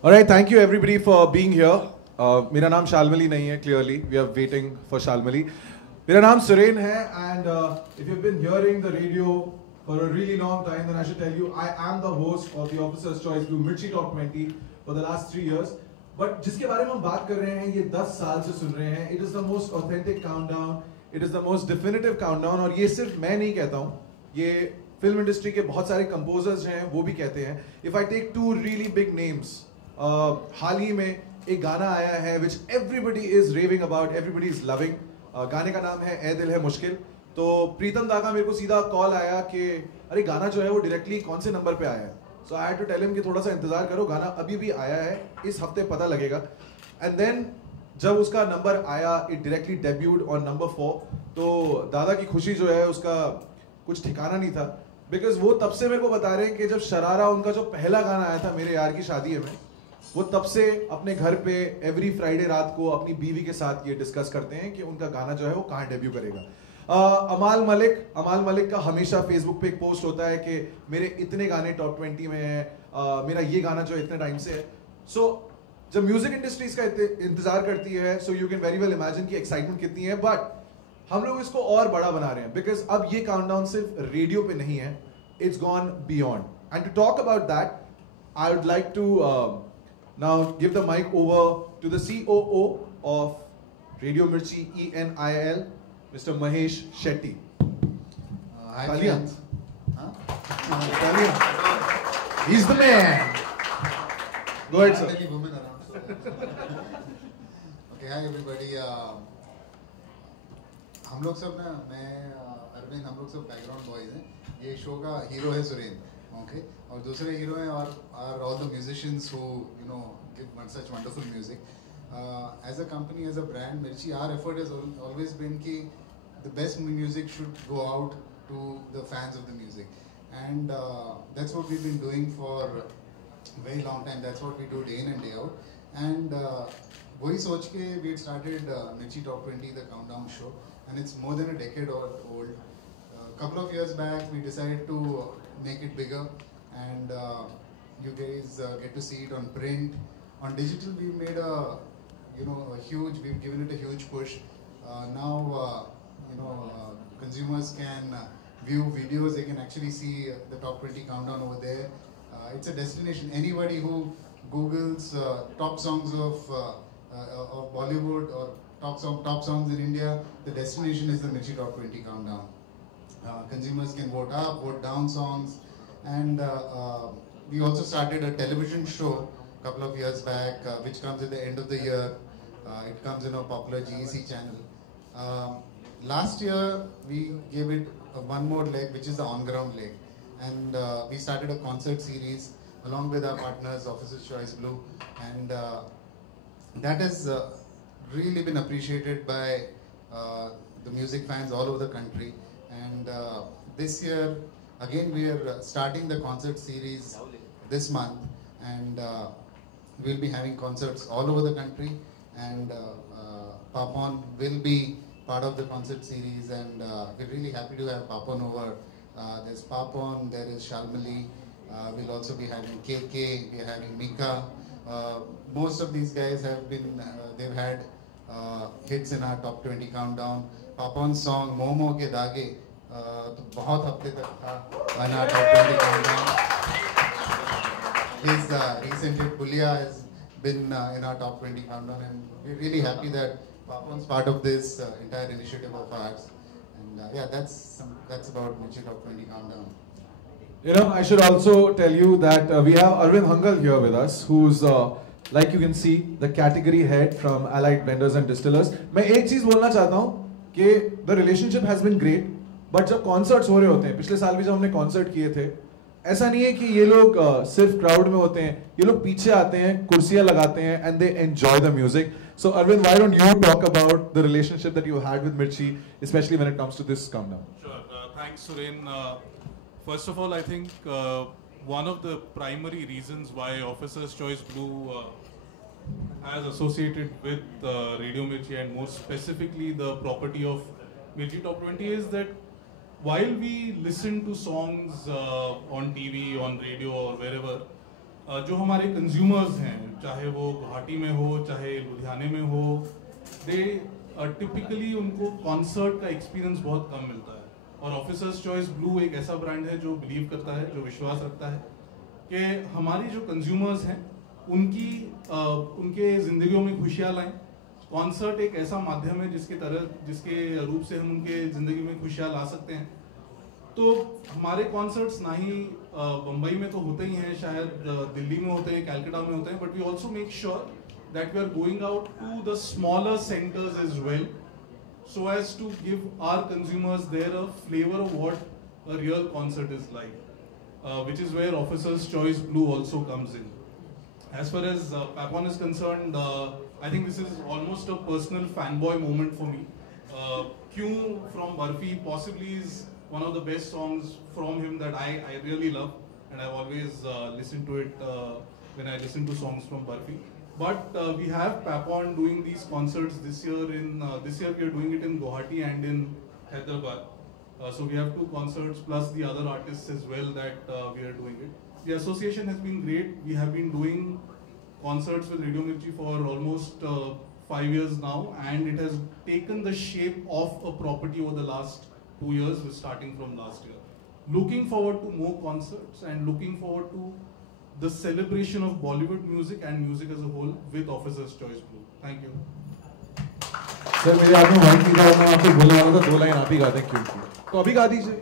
All right, thank you everybody for being here. मेरा नाम शालमली नहीं है, clearly. We are waiting for Shalmali. मेरा नाम सुरेन है, and if you've been hearing the radio for a really long time, then I should tell you, I am the host of the Officer's Choice Blue Mirchi Top 20 for the last 3 years. But जिसके बारे में हम बात कर रहे हैं, ये 10 साल से सुन रहे हैं. It is the most authentic countdown. It is the most definitive countdown. और ये सिर्फ मैं नहीं कहता हूँ. ये फिल्म इंडस्ट्री के बहुत सारे कंपोजर्स हैं, वो भी कहते हैं. If I take two really big names, हाल ही में एक गाना आया है which everybody is raving about, everybody is loving. गाने का नाम है ए दिल है मुश्किल. तो प्रीतम दा का मेरे को सीधा कॉल आया कि अरे गाना जो है वो डायरेक्टली कौन से नंबर पे आया है. So I had to tell him कि थोड़ा सा इंतजार करो, गाना अभी भी आया है, इस हफ्ते पता लगेगा. एंड देन जब उसका नंबर आया, इट डायरेक्टली डेब्यूड ऑन नंबर 4. तो दादा की खुशी जो है उसका कुछ ठिकाना नहीं था, बिकॉज वो तब से मेरे को बता रहे हैं कि जब शरारा उनका जो पहला गाना आया था मेरे यार की शादी है में, वो तब से अपने घर पे एवरी फ्राइडे रात को अपनी बीवी के साथ ये डिस्कस करते हैं कि उनका गाना जो है वो कहाँ डेब्यू करेगा. अमाल मलिक का हमेशा फेसबुक पे एक पोस्ट होता है कि मेरे इतने गाने टॉप 20 में हैं, मेरा ये गाना जो इतने टाइम से है. सो जब म्यूजिक इंडस्ट्री इसका इंतजार करती है, so you can very well imagine की एक्साइटमेंट कितनी है. बट हम लोग इसको और बड़ा बना रहे हैं, बिकॉज अब ये काउंटडाउन सिर्फ रेडियो पे नहीं है, it's gone beyond. And to talk about that, I would like to now give the mic over to the COO of Radio Mirchi ENIL, Mr. Mahesh Shetty. Hi Italian. friends. Huh? Italian. He's the man. Go ahead, sir. Many women around. Okay, hi everybody. हम लोग सब ना, मैं अरविंद, हम लोग सब background boys हैं. ये शो का हीरो है सुरेन, ओके, और दूसरे हीरो हैं और are all the musicians who you know give such wonderful music. As a company, as a brand Mirchi, our effort has always been कि the best music should go out to the fans of the music, and that's what we been doing for very long time. That's what we do day in and day out. And वही सोच के we had started Mirchi Top 20, the countdown show, and it's more than a decade old. Couple of years back, we decided to make it bigger, and you guys get to see it on print, on digital. We made we've given it a huge push. Now consumers can view videos. They can actually see the top 20 countdown over there. It's a destination. Anybody who Googles top songs of Bollywood or top songs in India, the destination is the Mirchi Top 20 countdown. Consumers can vote up, vote down songs, and we also started a television show a couple of years back, which comes at the end of the year. It comes in a popular GEC channel. Last year, we gave it one more leg, which is the on-ground leg. And we started a concert series along with our partners, Officer's Choice Blue, and that has really been appreciated by the music fans all over the country. And this year, again, we are starting the concert series this month, and we'll be having concerts all over the country, and Papon will be part of the concert series, and we're really happy to have Papon over. There's Papon, there is Shalmali, we'll also be having KK, we're having Mika. Most of these guys have been, they've had hits in our top 20 countdown. Papon's song Momo Ke Dage, तो बहुत हफ्ते तक था in our top 20 countdown. His recent hit Pulia has been in our top 20 countdown, and we're really happy that Papon's part of this entire initiative of ours. And yeah, that's about Mirchi Top 20 countdown. You know, I should also tell you that we have Arvind Hangal here with us, who's like you can see, the category head from Allied Blenders and Distillers. मैं एक चीज बोलना चाहता हूँ कि the relationship has been great, but जब concerts हो रहे होते हैं, पिछले साल भी जब हमने concert किए थे, ऐसा नहीं है कि ये लोग सिर्फ crowd में होते हैं, ये लोग पीछे आते हैं, कुर्सियाँ लगाते हैं, and they enjoy the music. So Arvind, why don't you talk about the relationship that you had with Mirchi, especially when it comes to this countdown? Sure. Thanks, Suren. First of all, I think one of the primary reasons why Officer's Choice Blue has associated with Radio Mirchi, and more specifically the property of Mirchi Top 20, is that while we listen to songs on TV, on radio, or wherever, जो हमारे कंज्यूमर्स हैं, चाहे वो गुवाहाटी में हो चाहे लुधियाने में हो, दे टिपिकली उनको कॉन्सर्ट का एक्सपीरियंस बहुत कम मिलता है। और ऑफिसर्स चॉइस ब्लू एक ऐसा ब्रांड है जो बिलीव करता है, जो विश्वास रखता है कि हमारी जो कंज्यूमर्स हैं उनके जिंदगियों में खुशियाँ लाएं। कॉन्सर्ट एक ऐसा माध्यम है जिसके रूप से हम उनके जिंदगी में खुशियाँ ला सकते हैं। तो हमारे कॉन्सर्ट्स ना ही बम्बई में तो होते ही हैं, शायद दिल्ली में होते हैं, कैलकाटा में होते हैं, but we also make sure that we are going out to the smaller centres as well, so as to give our consumers there a flavor of what a real concert is like, which is where Officer's Choice Blue also comes in. As far as Papon is concerned, I think this is almost a personal fanboy moment for me. Kyun from Barfi possibly is one of the best songs from him that I really love, and I've always listened to it when I listen to songs from Barfi. But we have Papon doing these concerts this year. This year we are doing it in Guwahati and in Hyderabad. So we have 2 concerts plus the other artists as well that we are doing it. The association has been great. We have been doing concerts with Radio Mirchi for almost 5 years now, and it has taken the shape of a property over the last 2 years, starting from last year. Looking forward to more concerts and looking forward to the celebration of Bollywood music and music as a whole with Officer's Choice Blue. Thank you. Sir मेरे हाथ में माइक दिखा, मैं आपको बोलने वाला था 2 लाइन आप ही गाते क्यों, तो अभी गा दीजिए।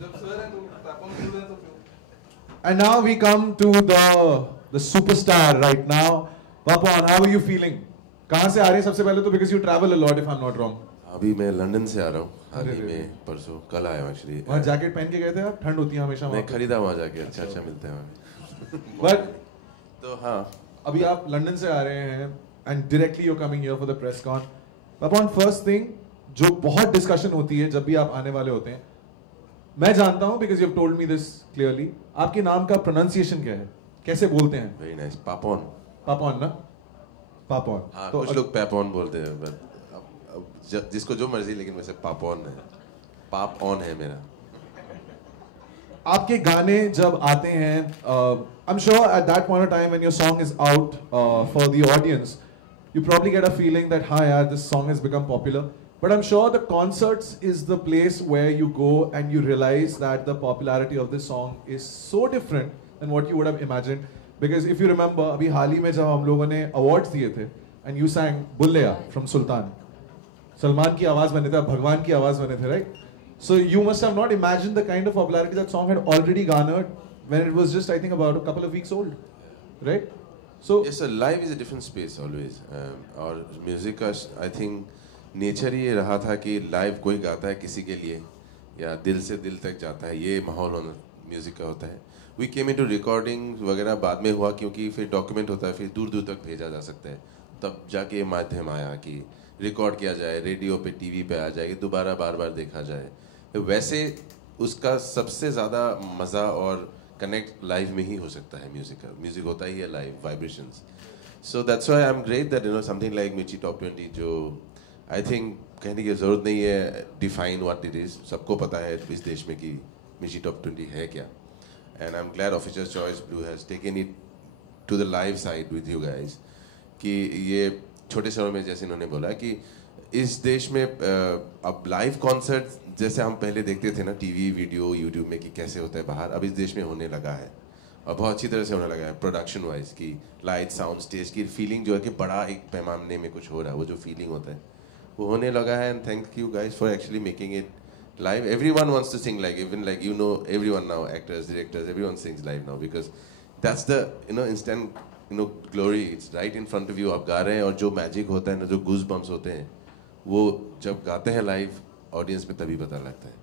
जब सर है तो Papon बोल रहे हैं तो क्यों? And now we come to the superstar right now. Papon, how are you feeling? कहाँ से आ रहे हैं सबसे पहले तो, because you travel a lot if I'm not wrong. अभी मैं लंदन से आ रहा हूँ, हाल ही में परसों कल आया हूँ एक्चुअली। वहाँ जैकेट पहन के गए थे आप? ठंड होती है हमेशा वहाँ? मैं खरीदा वहाँ जाके, अच्छा मिलते हैं वहाँ। But तो हाँ, अभी आप लंदन से आ रहे हैं and directly you're coming here for the press con. Papon, first thing जो बहुत डिस्कशन होती है जब भी आप आने वाले होते हैं, मैं जानता हूँ because you've told me this clearly, आपके नाम का प्रोनाउंसिएशन क्या है, कैसे बोलते हैं? Very nice, Papon. पापोन ना, पापोन। हाँ, तो कुछ लोग पैपोन बोलते हैं, but जिसको जो मर्जी, लेकिन वैसे पापोन है, पाप ऑन है मेरा। आपके गाने जब आते हैं, I'm sure at that point of time when your song is out for the audience, you probably get a feeling that, हाँ यार, this song has become popular. But I'm sure the concerts is the place where you go and you realize that the popularity of this song is so different than what you would have imagined. Because if you remember, अभी हाल ही में जब हम लोगों ने awards दिए थे, and you sang Bullaya from Sultan, Salman की आवाज बने थे, भगवान की आवाज बने थे, right? So you must have not imagined the kind of popularity that song had already garnered when it was just, I think, about a couple of weeks old, right? So yes, sir, live is a different space always. और म्यूजिक का I think nature ये रहा था कि लाइव कोई गाता है किसी के लिए या दिल से दिल तक जाता है, ये माहौल होना म्यूजिक का होता है। We came into recording वगैरह बाद में हुआ, क्योंकि फिर डॉक्यूमेंट होता है, फिर दूर दूर तक भेजा जा सकता है, तब जाके ये माध्यम आया कि रिकॉर्ड किया जाए, रेडियो पे, टीवी पे आ जाए, कि दोबारा बार बार देखा जाए। वैसे उसका सबसे ज़्यादा मज़ा और कनेक्ट लाइव में ही हो सकता है म्यूजिक का। म्यूजिक होता ही है live, vibrations. So that's why I am great that something like मिर्ची टॉप 20, जो आई थिंक कहने की ज़रूरत नहीं है डिफाइन व्हाट इट इज़, सबको पता है इस देश में कि मिर्ची टॉप 20 है क्या। And I am glad Officer's Choice Blue has taken it to the live side with you guys, कि ये छोटे शहरों में, जैसे इन्होंने बोला कि इस देश में अब लाइव कॉन्सर्ट जैसे हम पहले देखते थे ना टीवी, वीडियो, यूट्यूब में कि कैसे होता है बाहर, अब इस देश में होने लगा है और बहुत अच्छी तरह से होने लगा है। प्रोडक्शन वाइज की लाइट, साउंड, स्टेज की फीलिंग जो है कि बड़ा एक पैमाने में कुछ हो रहा है, वो जो फीलिंग होता है वो होने लगा है। And thank you guys for actually making it live. Everyone wants to sing live, even like everyone now, actors, directors, everyone sings live now because that's the instant glory. It's right in front of you. आप गा रहे हैं और जो मैजिक होता है ना, जो गूज बम्स होते हैं, वो जब गाते हैं लाइव ऑडियंस में तभी पता लगता है।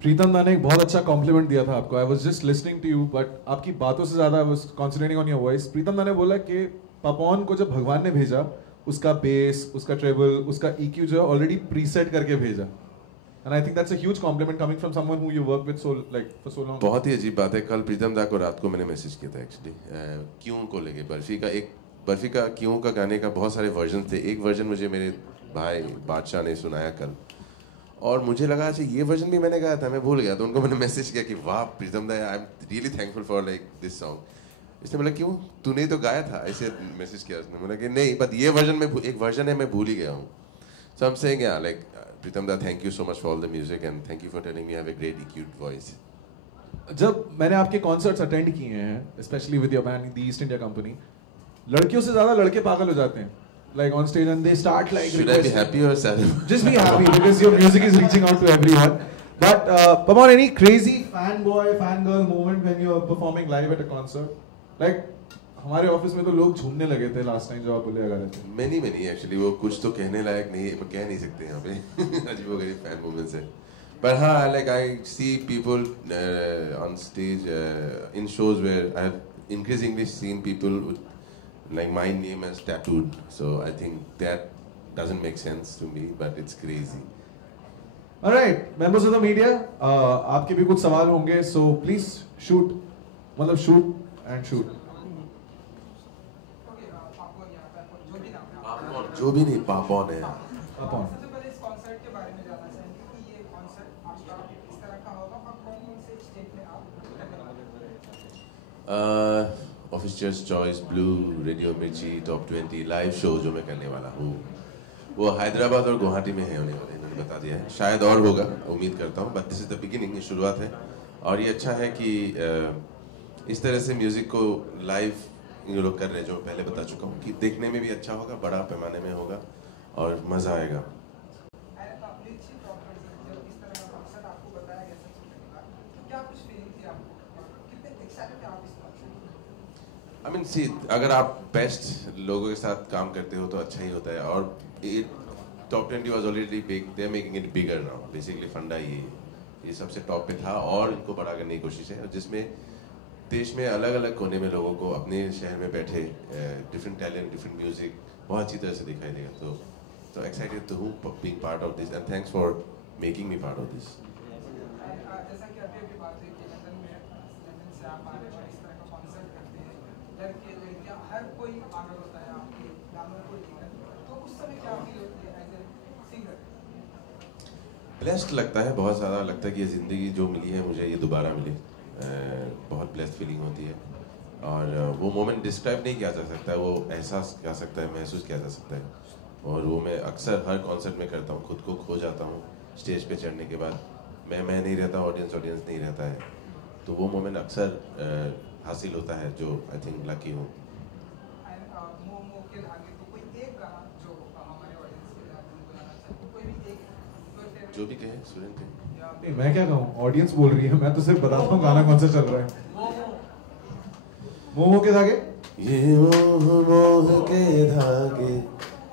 प्रीतम दा ने एक बहुत अच्छा कॉम्प्लीमेंट दिया था आपको। I was just listening to you, but आपकी बातों से ज्यादा I was concentrating on your voice. Pritam da ने बोला कि पापोन को जब भगवान ने भेजा, उसका बेस, उसका ट्रेबल, उसका EQ जो है ऑलरेडी प्रीसेट करके भेजा। And I think that's a huge compliment coming from someone who you work with for so long. बहुत ही अजीब बात है, कल प्रीतम दा को रात को मैंने मैसेज किया था एक्चुअली क्यों को लेके। बर्फी का क्यों का गाने का बहुत सारे वर्जन थे। एक वर्जन मुझे मेरे भाई बादशाह ने सुनाया कल, और मुझे लगा अच्छा ये वर्जन भी मैंने गाया था, मैं भूल गया, तो उनको मैंने मैसेज किया कि वाह प्रीतम दा, I am really thankful for like this song. इसने बोला क्यों, तूने ही तो गाया था, ऐसे मैसेज किया उसने। बोला कि नहीं बट ये वर्जन में एक वर्जन है मैं भूल ही गया हूँ। सो आई एम सेइंग या लाइक प्रीतम दा, thank you so much for all the music and thank you for telling me I have a great EQ'd voice. जब मैंने आपके कॉन्सर्ट्स अटेंड किए हैं specially with your band the east India company, लड़कियों से ज्यादा लड़के पागल हो जाते हैं like on stage and they start like Should I be happy or sad? just be happy because your music is reaching out to everyone. But Paman, any crazy fanboy fangirl moment when you're performing live at a concert? Like हमारे ऑफिस में तो लोग झूमने लगे थे last time जब आप बोले अगर थे। Many एक्चुअली, वो कुछ तो कहने लायक नहीं, कह नहीं सकते यहाँ पे अजीबोगरीब फैन मोमेंट्स है। पर हाँ, like I see people on stage in shows where I have increasingly seen people like my name is tattooed, so I think that doesn't make sense to me, but it's crazy. All right, members of the media, आपके भी कुछ सवाल होंगे, so please shoot, मतलब shoot and shoot. जो भी नहीं, पापॉन है। पापॉन। सबसे पहले इस कॉन्सर्ट के बारे में जानना चाहेंगे कि ये कॉन्सर्ट आपका इस तरह का होगा और कौन-कौन से स्टेट में आप ऑफिसर्स चॉइस, ब्लू, रेडियो मिर्ची, टॉप 20 लाइव शो जो मैं करने वाला हूँ वो हैदराबाद और गुवाहाटी में है होने वाले, इन्होंने बता दिया है। शायद और होगा, उम्मीद करता हूँ, but this is the beginning, ये शुरुआत है। और ये अच्छा है कि इस तरह से म्यूजिक को लाइव ये लोग कर रहे हैं, जो पहले बता चुका हूँ कि देखने में भी अच्छा होगा, बड़ा पैमाने में होगा और मजा आएगा। I mean, see, अगर आप बेस्ट लोगों के साथ काम करते हो तो अच्छा ही होता है। और top 20 was already big, they are making it bigger now. Basically फंडा ये सबसे टॉप पे था और इनको बड़ा करने की कोशिश है, जिसमें देश में अलग अलग कोने में लोगों को अपने शहर में बैठे डिफरेंट टैलेंट, डिफरेंट म्यूजिक बहुत अच्छी तरह से दिखाई देगा। तो excited to being part of this and thanks for making me part of this. जैसा कि अभी बात हुई कि लंदन से आप आ रहे हो, इस तरह का कॉन्सर्ट करते हैं, लड़के लड़कियां हर कोई पागल होता है आपके गानों को लेकर, तो उस समय क्या फील होती है एज ए सिंगर? ब्लेस्ड लगता है, बहुत ज़्यादा लगता है कि ये ज़िंदगी जो मिली है मुझे, ये दोबारा मिली। बहुत ब्लेस्ड फीलिंग होती है और वो मोमेंट डिस्क्राइब नहीं किया जा सकता है, वो एहसास किया सकता है, महसूस किया जा सकता है। और वो मैं अक्सर हर कॉन्सर्ट में करता हूँ, खुद को खो जाता हूँ स्टेज पे चढ़ने के बाद। मैं नहीं रहता, ऑडियंस नहीं रहता है, तो वो मोमेंट अक्सर हासिल होता है, जो आई थिंक लकी हूँ। जो भी कहे सुरेन कहे। नहीं, मैं क्या कहूँ, ऑडियंस बोल रही है, मैं तो सिर्फ बताता हूँ गाना कौन सा चल रहा है। मोह के धागे, ये मोह के धागे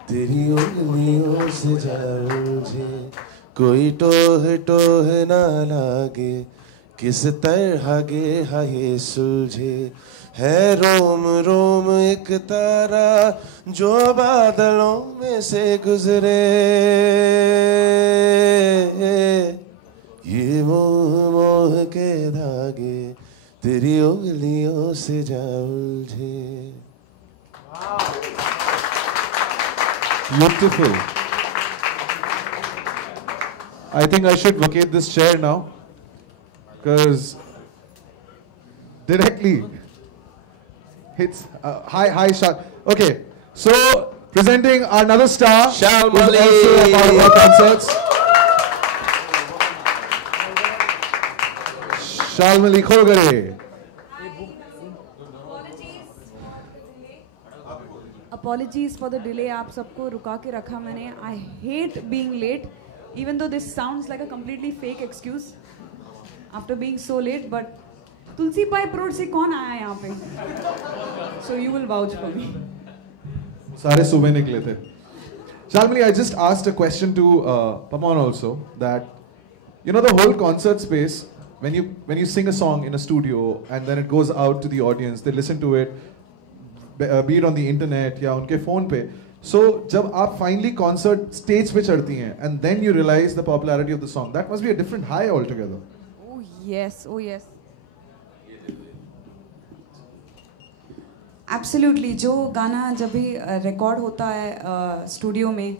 तेरी उंगलियों से जा उलझे, कोई टोह ना लागे, किस तरह गे ये सुलझे, है रोम रोम एक तारा जो बादलों में से गुजरे, ये मोह के धागे तेरी उंगलियों से जा उलझे। Beautiful. I think I should vacate this chair now, because directly hits hi Shal. Okay, so presenting another star, Shalmali. who's also a part of our concerts. Shalmali Khogare. Apologies for the delay. आप सबको रुका के रखा मैंने. I hate being late, even though this sounds like a completely fake excuse after being so late. But Tulsi pipe road से कौन आया यहाँ पे? So you will vouch for me. सारे सुबह निकले थे. Shalmali, I just asked a question to Paman also, that you know the whole concert space, when you sing a song in a studio and then it goes out to the audience, they listen to it, be it on the internet या उनके phone पे. So जब आप finally concert stage पे चढ़ती हैं and then you realize the popularity of the song, that must be a different high altogether. Oh yes, oh yes. Absolutely. जो गाना जब भी रिकॉर्ड होता है स्टूडियो में,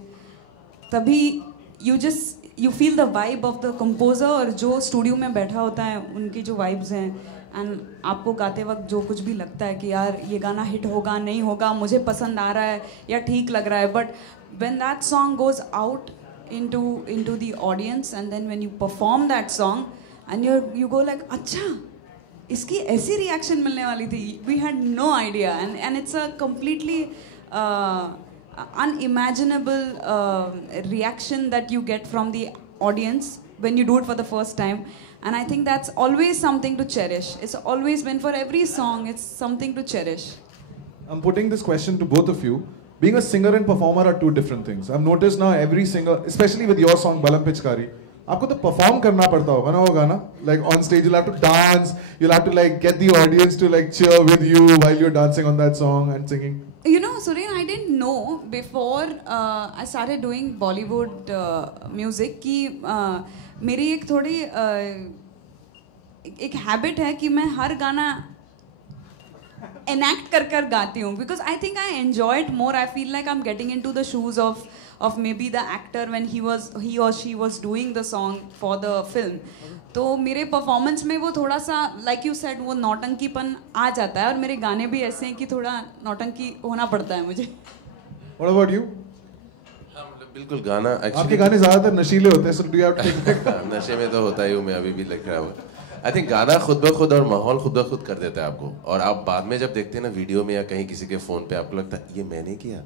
तभी you just you feel the vibe of the composer और जो स्टूडियो में बैठा होता है उनकी जो vibes हैं एंड आपको गाते वक्त जो कुछ भी लगता है कि यार ये गाना हिट होगा नहीं होगा मुझे पसंद आ रहा है या ठीक लग रहा है but when that song goes out into the audience and then when you perform that song and you go like अच्छा इसकी ऐसी रिएक्शन मिलने वाली थी we had no idea and it's a completely unimaginable reaction that you get from the audience when you do it for the first time and I think that's always something to cherish. It's always been for every song it's something to cherish. I'm putting this question to both of you. Being a singer and performer are two different things. I've noticed now every singer, especially with your song Balam Pichkari, आपको तो perform करना पड़ता होगा ना वो गाना? Like on stage you'll have to dance, you'll have to like get the audience to like cheer with you while you're dancing on that song and singing. You know, Sureen, I didn't know before I started doing Bollywood music कि मेरी एक थोड़ी एक habit है कि मैं हर गाना enact कर गाती हूँ because I think I enjoy it more. I feel like I'm getting into the shoes of maybe the actor when he or she was doing the song for the film. तो मेरे परफॉर्मेंस में वो थोड़ा सा like you said वो नौटंकीपन आ जाता है और मेरे गाने भी ऐसे हैं कि थोड़ा नौटंकी होना पड़ता है मुझे. What about you? बिल्कुल गाना आपके गाने ज़्यादातर नशीले होते हैं so do you have to take नशे में तो होता ही हूँ मैं अभी भी लग रहा हूँ. आई थिंक गाना खुद ब खुद और माहौल खुद ब खुद कर देता है आपको और आप बाद में जब देखते हैं ना वीडियो में या कहीं किसी के फ़ोन पे आपको लगता है ये मैंने किया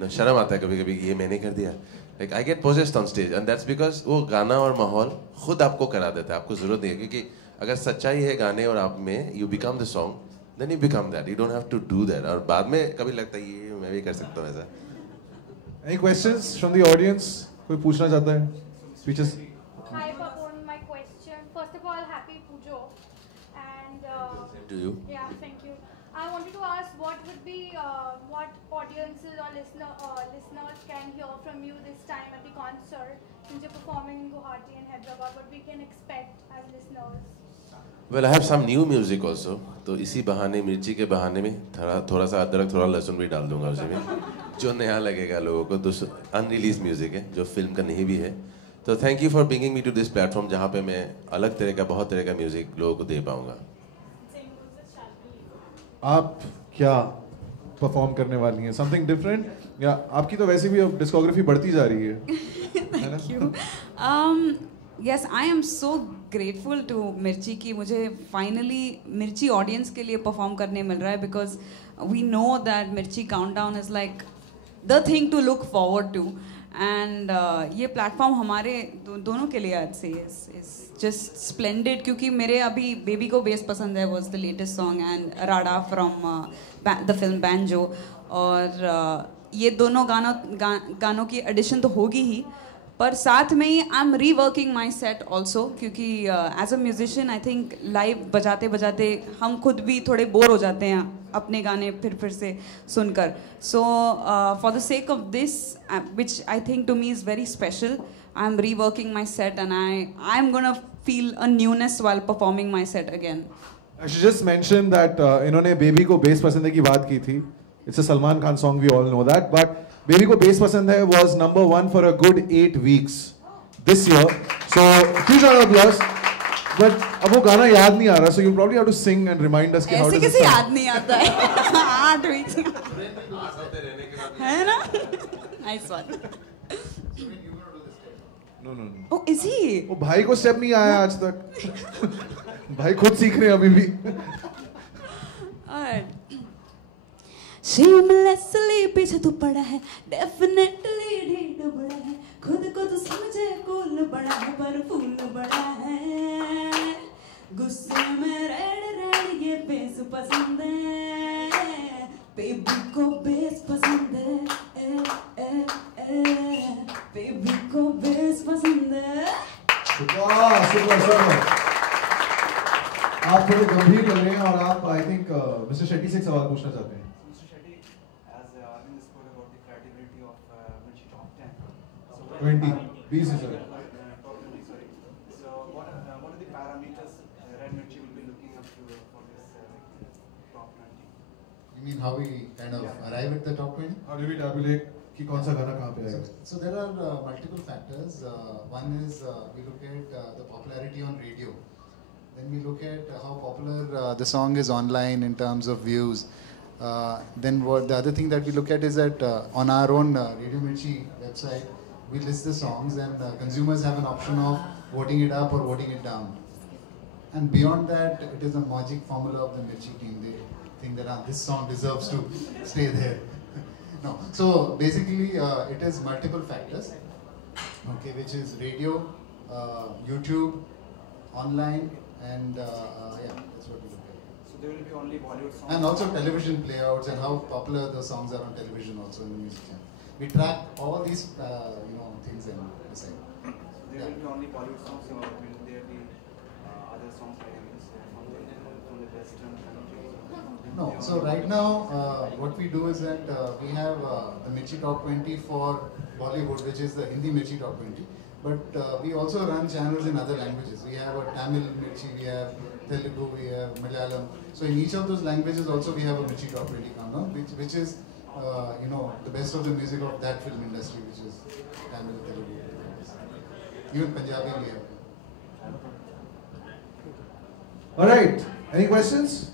ना शर्म आता है कभी कभी ये मैंने कर दिया like I get possessed on stage and that's because वो गाना और माहौल खुद आपको करा देता है आपको ज़रूरत नहीं है क्योंकि अगर सच्चाई है गाने और आप में you become the song then you become that you don't have to do that और बाद में कभी लगता है ये मैं भी कर सकता हूँ ऐसा. Any questions from the audience? कोई पूछना चाहता है? Speeches? Hi, Pawan. My question. First of all, happy Pujo. And To you. yeah, thank you. I wanted to ask what would be what audiences or listeners can hear from you this time at the concert since you're performing in Guwahati and Hyderabad. What we can expect as listeners. Well, I have some new music also. तो इसी बहाने मिर्ची के बहाने में थोड़ा सा अदरक थोड़ा लहसुन भी डाल दूंगा उसी में जो नया लगेगा लोगों को. तो अनरिलीज म्यूजिक है जो फिल्म का नहीं भी है. तो thank you for bringing me to this platform जहाँ पे मैं अलग तरह का बहुत तरह का म्यूजिक लोगों को दे पाऊंगा. आप क्या परफॉर्म करने वाली हैं? समथिंग डिफरेंट या आपकी तो वैसे भी अब डिस्कोग्राफी बढ़ती जा रही है. Thank you. Yes, I am so grateful to मिर्ची कि मुझे finally मिर्ची ऑडियंस के लिए परफॉर्म करने मिल रहा है because we know that मिर्ची countdown is like the thing to look forward to and ये प्लेटफॉर्म हमारे दोनों के लिए आज से is just splendid क्योंकि मेरे अभी बेबी को बेस पसंद है was the latest song and Rada from the film Banjo और ये दोनों गानों की एडिशन तो होगी ही पर साथ में ही I am reworking my set also क्योंकि as a musician I think live बजाते बजाते हम खुद भी थोड़े बोर हो जाते हैं अपने गाने फिर से सुनकर. So for the sake of this which I think to me is very special I am reworking my set and I am gonna feel a newness while performing my set again. I should just mention that इन्होंने baby को bass पसंद है की बात की थी. It's a Salman Khan song, we all know that. But baby को bass पसंद है was number 1 for a good 8 weeks this year. So huge round of applause. But अब वो गाना याद नहीं आ रहा, so you probably have to sing and remind us. ऐसे कैसे याद नहीं आता है? 8 weeks है ना? Nice one. No. Oh, is he? वो भाई को स्टेप नहीं आया आज तक. भाई खुद सीख रहे हैं अभी भी. Alright. Shamelessly पीछे तू पड़ा है, definitely ढीठ बड़ा है, खुद को तो समझे कूल बड़ा है पर फूल बड़ा है, गुस्से में रेड ये बेस पसंद है, बेबी को बेस पसंद है, बेबी को बेस पसंद है. सुपर. आप थोड़े गंभीर लग रहे हैं और आप आई थिंक मिस्टर शेट्टी से एक सवाल पूछना चाहते हैं. 20, 20 is right. So what are the parameters Red Mirchi will be looking up to for this top 20? You mean how we kind of arrive at the top 20? How do we tabulate कि कौन सा गाना कहाँ पे आएगा? So there are multiple factors. One is we look at the popularity on radio. Then we look at how popular the song is online in terms of views. Then the other thing that we look at is that on our own Radio Mirchi website, we list the songs, and consumers have an option of voting it up or voting it down. And beyond that, it is a magic formula of the Mirchi team. They think that this song deserves to stay there. No. So basically, it is multiple factors, okay, which is radio, YouTube, online, and yeah, that's what we look at. So there will be only Bollywood songs. And also television playouts and how popular the songs are on television also in the music channel. We track all these, things and decide. So there will be only Bollywood songs, or will there be other songs like this from the Western countries? No, so right now what we do is that we have the Mirchi Top 20 for Bollywood, which is the Hindi Mirchi Top 20. But we also run channels in other languages. We have a Tamil Mirchi, we have Telugu, we have Malayalam. So in each of those languages also we have a Mirchi Top 20 countdown, which is the best of the music of that film industry, which is Tamil, Telugu. Even Punjabi we have. All right. Any questions?